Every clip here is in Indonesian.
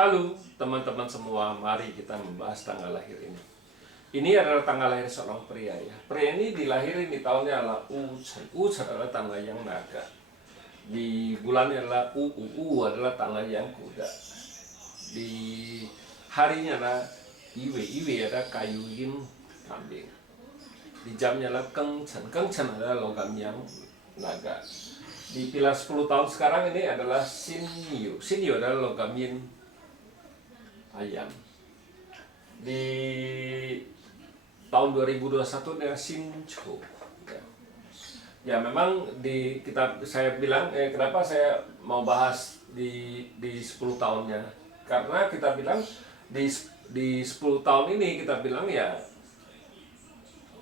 Halo teman-teman semua, mari kita membahas tanggal lahir ini. Ini adalah tanggal lahir seorang pria ya. Pria ini dilahirin di tahunnya adalah Ucar. Ucar adalah tanggal yang naga. Di bulannya adalah U adalah tanggal yang kuda. Di harinya adalah Iwe. Iwe adalah kayu yin kambing. Di jamnya adalah Kengchen. Kengchen adalah logam yang naga. Di pilar 10 tahun sekarang ini adalah Sinyu. Sinyu adalah logam yin ayam. Di tahun 2021 adalah Sincho. Ya memang saya bilang kenapa saya mau bahas di 10 tahunnya. Karena kita bilang di 10 tahun ini kita bilang ya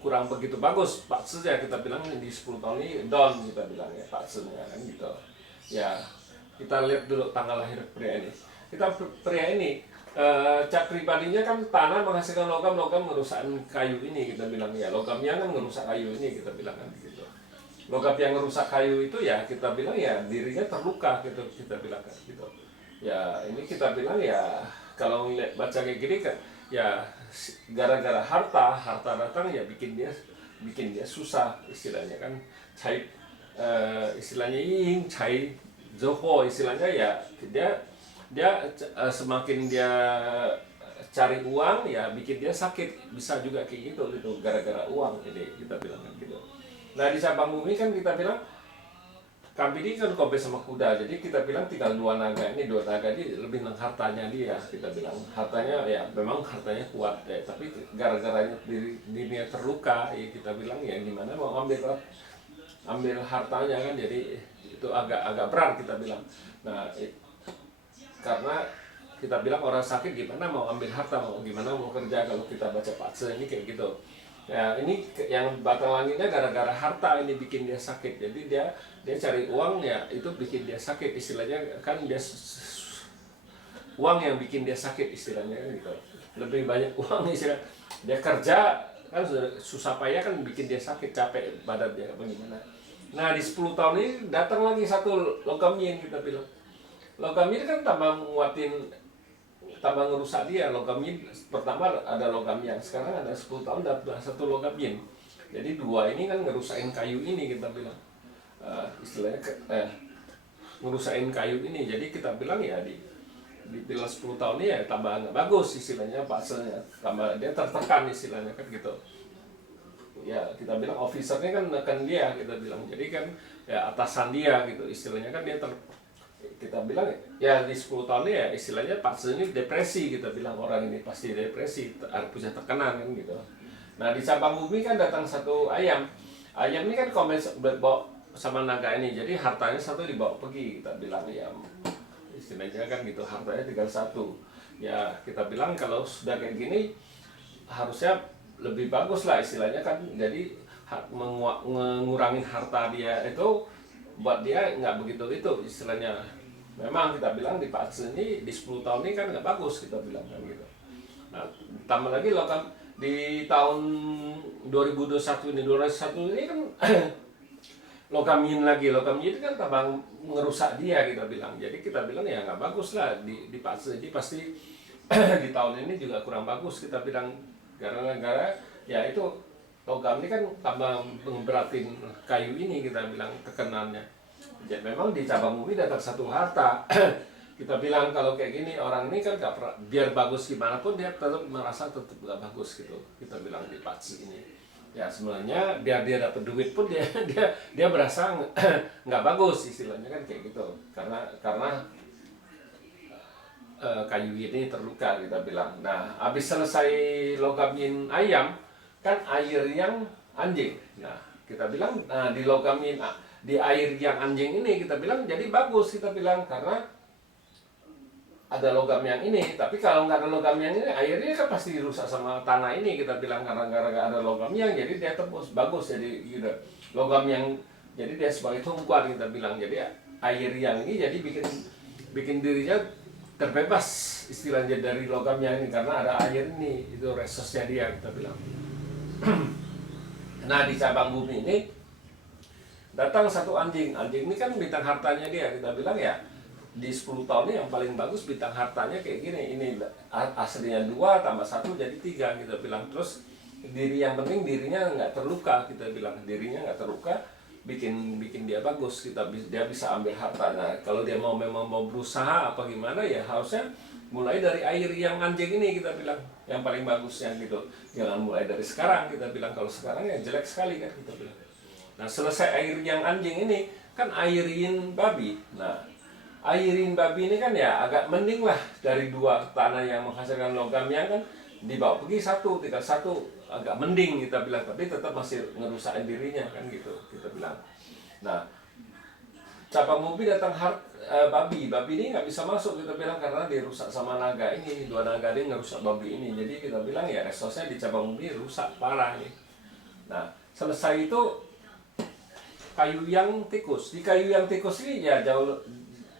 kurang begitu bagus Pak Tse ya, kita bilang di 10 tahun ini down, kita bilang ya Pak Tse ya, kan gitu. Ya kita lihat dulu tanggal lahir pria ini. Pria ini cat pribadinya kan tanah menghasilkan logam merusak kayu ini, kita bilang ya logamnya kan merusak kayu ini, kita bilang kan gitu. Logam yang merusak kayu itu ya kita bilang ya dirinya terluka gitu, kita bilang kan gitu. Ya ini kita bilang ya kalau baca kayak gini kan ya gara-gara harta datang ya bikin dia susah, istilahnya kan cai istilahnya ying cai zoho, istilahnya ya dia semakin dia cari uang ya bikin dia sakit, bisa juga kayak gitu gara-gara uang. Jadi kita bilang kan gitu. Nah di cabang bumi kan kita bilang kambing ini kan kobe sama kuda, jadi kita bilang tinggal dua naga ini lebih nang hartanya dia, kita bilang hartanya ya memang hartanya kuat ya, tapi gara-garanya dirinya terluka ya kita bilang ya gimana mau ambil hartanya kan, jadi itu agak berat kita bilang. Nah karena kita bilang orang sakit gimana mau ambil harta, mau gimana mau kerja, kalau kita baca Pak Tse ini kayak gitu. Ya ini yang batang langitnya gara-gara harta ini bikin dia sakit, jadi dia cari uang ya itu bikin dia sakit, istilahnya kan dia uang yang bikin dia sakit, istilahnya kan gitu. Lebih banyak uang istilah dia kerja kan susah payah kan bikin dia sakit, capek badan dia bagaimana. Nah di 10 tahun ini datang lagi satu logam yin, kita bilang logam yin kan tambah ngerusak dia. Logam yin pertama ada logam yang, sekarang ada 10 tahun dapat satu logam yin, jadi dua ini kan ngerusain kayu ini, kita bilang istilahnya ngerusain kayu ini. Jadi kita bilang ya di pilar 10 tahun ini ya tambah nggak bagus, istilahnya pasnya tambah dia tertekan, istilahnya kan gitu ya. Kita bilang officernya kan nekan dia, kita bilang jadi kan ya atasan dia gitu, istilahnya kan dia kita bilang ya di 10 tahun ini ya istilahnya Pak Tse ini depresi, kita bilang orang ini pasti depresi, punya tekanan kan gitu. Nah di cabang bumi kan datang satu ayam ini kan komen bawa sama naga ini, jadi hartanya satu dibawa pergi, kita bilang ya istilahnya kan gitu, hartanya tinggal satu ya. Kita bilang kalau sudah kayak gini harusnya lebih bagus lah, istilahnya kan jadi mengurangin harta dia itu buat dia nggak begitu itu, istilahnya. Memang kita bilang di Pak Tse ini di 10 tahun ini kan nggak bagus, kita bilang kan gitu. Nah tambah lagi logam di tahun 2021 ini kan logam yin lagi, logam yin kan tambah ngerusak dia, kita bilang. Jadi kita bilang ya nggak bagus lah di Pak Tse, jadi pasti di tahun ini juga kurang bagus, kita bilang gara-gara ya itu logam ini kan tambah ngeberatin kayu ini, kita bilang tekanannya. Jadi memang di cabang bumi datang satu harta. Kita bilang kalau kayak gini orang ini kan gak pernah, biar bagus gimana pun dia tetap merasa tetap gak bagus gitu, kita bilang di Pak Tse ini. Ya sebenarnya biar dia dapat duit pun dia merasa nggak bagus, istilahnya kan kayak gitu. Karena kayu ini terluka, kita bilang. Nah habis selesai logam yin ayam kan air yang anjing. Nah kita bilang di logam yin di air yang anjing ini kita bilang jadi bagus, kita bilang, karena ada logam yang ini. Tapi kalau nggak ada logam yang ini airnya kan pasti dirusak sama tanah ini, kita bilang. Karena gara-gara ada logam yang jadi dia tembus bagus, jadi gitu. Logam yang jadi dia sebagai tumpuan, kita bilang. Jadi air yang ini jadi bikin dirinya terbebas, istilahnya, dari logam yang ini karena ada air ini, itu resource-nya dia, kita bilang. Nah di cabang bumi ini datang satu anjing ini kan bintang hartanya dia, kita bilang ya di 10 tahun ini yang paling bagus bintang hartanya kayak gini, ini aslinya 2 tambah 1 jadi 3 kita bilang. Terus diri yang penting dirinya nggak terluka kita bilang, dirinya nggak terluka, bikin dia bagus, dia bisa ambil hartanya. Kalau dia memang mau berusaha apa gimana ya harusnya mulai dari air yang anjing ini kita bilang, yang paling bagusnya gitu. Jangan mulai dari sekarang kita bilang, kalau sekarang ya jelek sekali kan kita bilang. Nah selesai air yang anjing ini kan airin babi. Nah airin babi ini kan ya agak mending lah dari 2 tanah yang menghasilkan logam yang kan dibawa pergi tinggal satu agak mending kita bilang, tapi tetap masih ngerusakin dirinya kan gitu kita bilang. Nah cabang mobil datang babi ini nggak bisa masuk kita bilang karena dirusak sama naga ini, 2 naga ini ngerusak babi ini. Jadi kita bilang ya resosnya di cabang mobil rusak parah nih. Nah selesai itu kayu yang tikus. Di kayu yang tikus ini ya jauh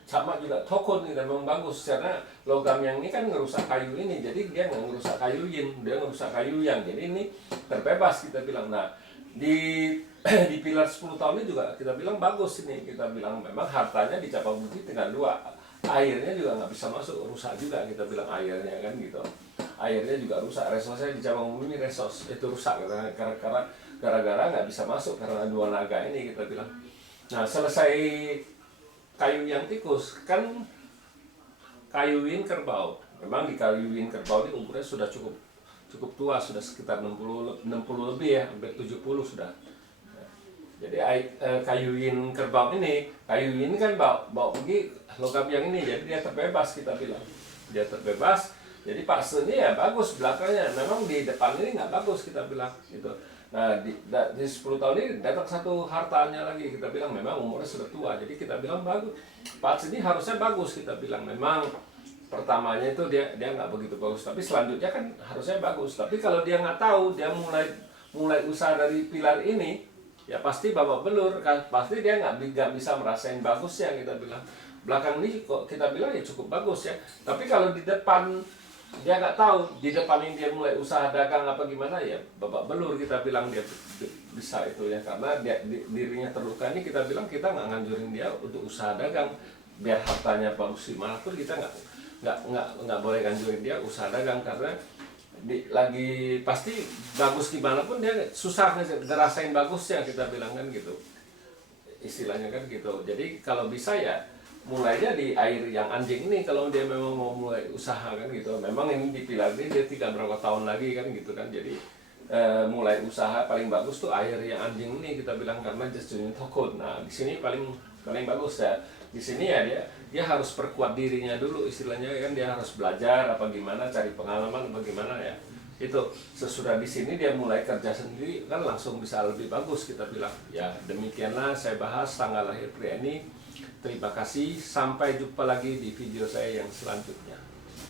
sama juga tokon ini memang bagus karena logam yang ini kan ngerusak kayu ini, jadi dia nggak ngerusak kayu yin, dia ngerusak kayu yang, jadi ini terbebas kita bilang. Nah di pilar 10 tahun ini juga kita bilang bagus ini, kita bilang memang hartanya di cabang bukti tinggal 2, airnya juga nggak bisa masuk, rusak juga kita bilang airnya kan gitu, airnya juga rusak, resosnya di cabang bumi ini resos itu rusak gara-gara nggak bisa masuk karena 2 naga ini kita bilang. Nah selesai kayu yang tikus kan kayuin kerbau. Memang di kayuin kerbau ini umurnya sudah cukup tua, sudah sekitar 60 lebih ya, hampir 70 sudah. Jadi kayuin kerbau ini, kayuin kan bawa pergi logam yang ini, jadi dia terbebas kita bilang. Dia terbebas, jadi fase ini ya bagus belakangnya. Memang di depan ini nggak bagus kita bilang gitu. Nah di 10 tahun ini datang satu hartanya lagi kita bilang, memang umurnya sudah tua, jadi kita bilang bagus. Pas ini harusnya bagus kita bilang. Memang pertamanya itu dia nggak begitu bagus, tapi selanjutnya kan harusnya bagus. Tapi kalau dia nggak tahu, dia mulai usaha dari pilar ini, ya pasti babak belur kan, pasti dia nggak bisa merasain bagusnya kita bilang. Belakang ini kok kita bilang ya cukup bagus ya, tapi kalau di depan dia nggak tahu, di depan ini dia mulai usaha dagang apa gimana ya babak belur kita bilang. Dia bisa itu ya, karena dirinya terluka ini kita bilang kita nggak nganjurin dia untuk usaha dagang, biar hartanya bagus gimana pun kita nggak boleh nganjurin dia usaha dagang, karena lagi pasti bagus gimana pun dia susah ngerasain bagusnya kita bilang kan gitu istilahnya kan gitu. Jadi kalau bisa ya mulainya di air yang anjing ini kalau dia memang mau mulai usaha kan gitu. Memang ini di pilar ini dia tinggal berapa tahun lagi kan gitu kan. Jadi mulai usaha paling bagus tuh air yang anjing ini kita bilang, karena justru tokon. Nah di sini paling bagus ya. Di sini ya dia harus perkuat dirinya dulu istilahnya kan, dia harus belajar apa gimana, cari pengalaman apa gimana ya. Itu sesudah di sini dia mulai kerja sendiri kan langsung bisa lebih bagus kita bilang. Ya demikianlah saya bahas tanggal lahir pria ini. Terima kasih, sampai jumpa lagi di video saya yang selanjutnya.